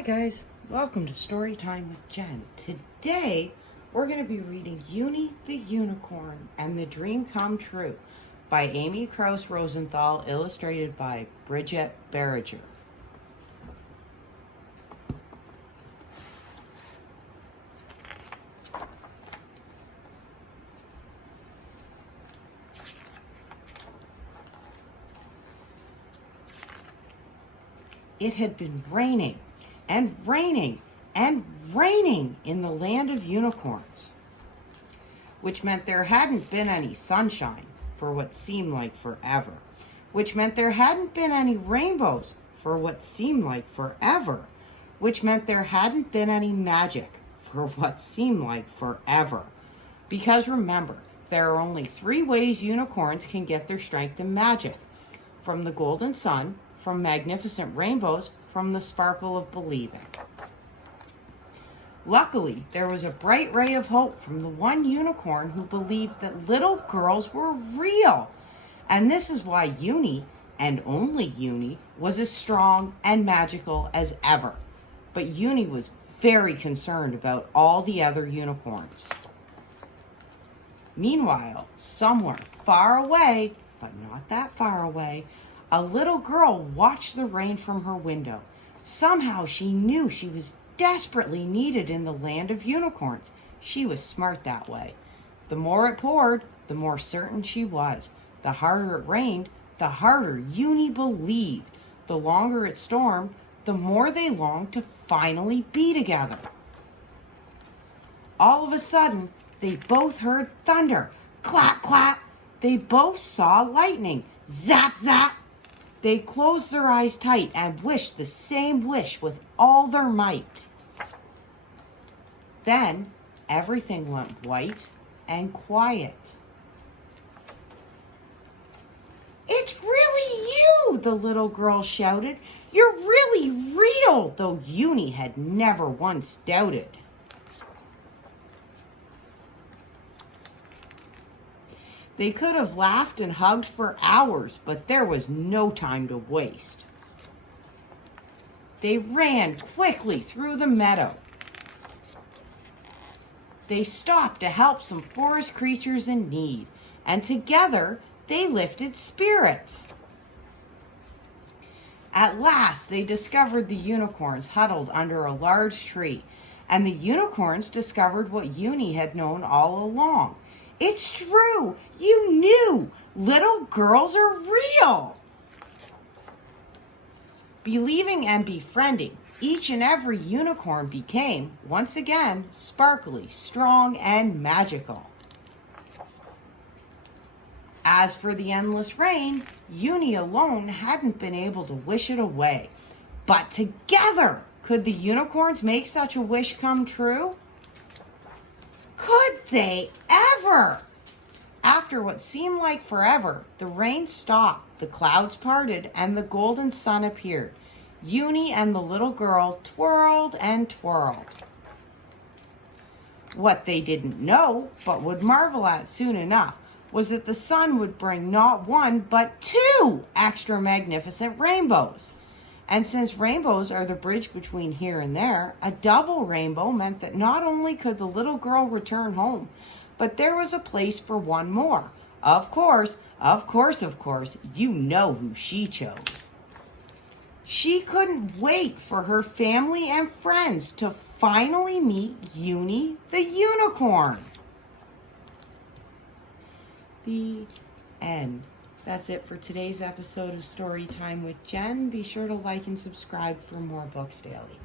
Hi guys, welcome to Storytime with Jen. Today we're going to be reading Uni the Unicorn and the Dream Come True by Krouse Rosenthal, illustrated by Bridget Berriger. It had been raining and raining and raining in the land of unicorns, which meant there hadn't been any sunshine for what seemed like forever, which meant there hadn't been any rainbows for what seemed like forever, which meant there hadn't been any magic for what seemed like forever. Because remember, there are only 3 ways unicorns can get their strength and magic: from the golden sun, from magnificent rainbows, from the sparkle of believing. Luckily, there was a bright ray of hope from the one unicorn who believed that little girls were real. And this is why Uni, and only Uni, was as strong and magical as ever. But Uni was very concerned about all the other unicorns. Meanwhile, somewhere far away, but not that far away, a little girl watched the rain from her window. Somehow she knew she was desperately needed in the land of unicorns. She was smart that way. The more it poured, the more certain she was. The harder it rained, the harder Uni believed. The longer it stormed, the more they longed to finally be together. All of a sudden, they both heard thunder. Clap, clap. They both saw lightning. Zap, zap. They closed their eyes tight and wished the same wish with all their might. Then everything went white and quiet. "It's really you," the little girl shouted. "You're really real," though Uni had never once doubted. They could have laughed and hugged for hours, but there was no time to waste. They ran quickly through the meadow. They stopped to help some forest creatures in need, and together they lifted spirits. At last, they discovered the unicorns huddled under a large tree, and the unicorns discovered what Uni had known all along. It's true, you knew, little girls are real. Believing and befriending, each and every unicorn became, once again, sparkly, strong, and magical. As for the endless rain, Uni alone hadn't been able to wish it away. But together, could the unicorns make such a wish come true? Could they ever? After what seemed like forever, the rain stopped, the clouds parted, and the golden sun appeared. Uni and the little girl twirled and twirled. What they didn't know, but would marvel at soon enough, was that the sun would bring not 1, but 2 extra magnificent rainbows. And since rainbows are the bridge between here and there, a double rainbow meant that not only could the little girl return home, but there was a place for one more. Of course, you know who she chose. She couldn't wait for her family and friends to finally meet Uni the Unicorn. The end. That's it for today's episode of Storytime with Jen. Be sure to like and subscribe for more books daily.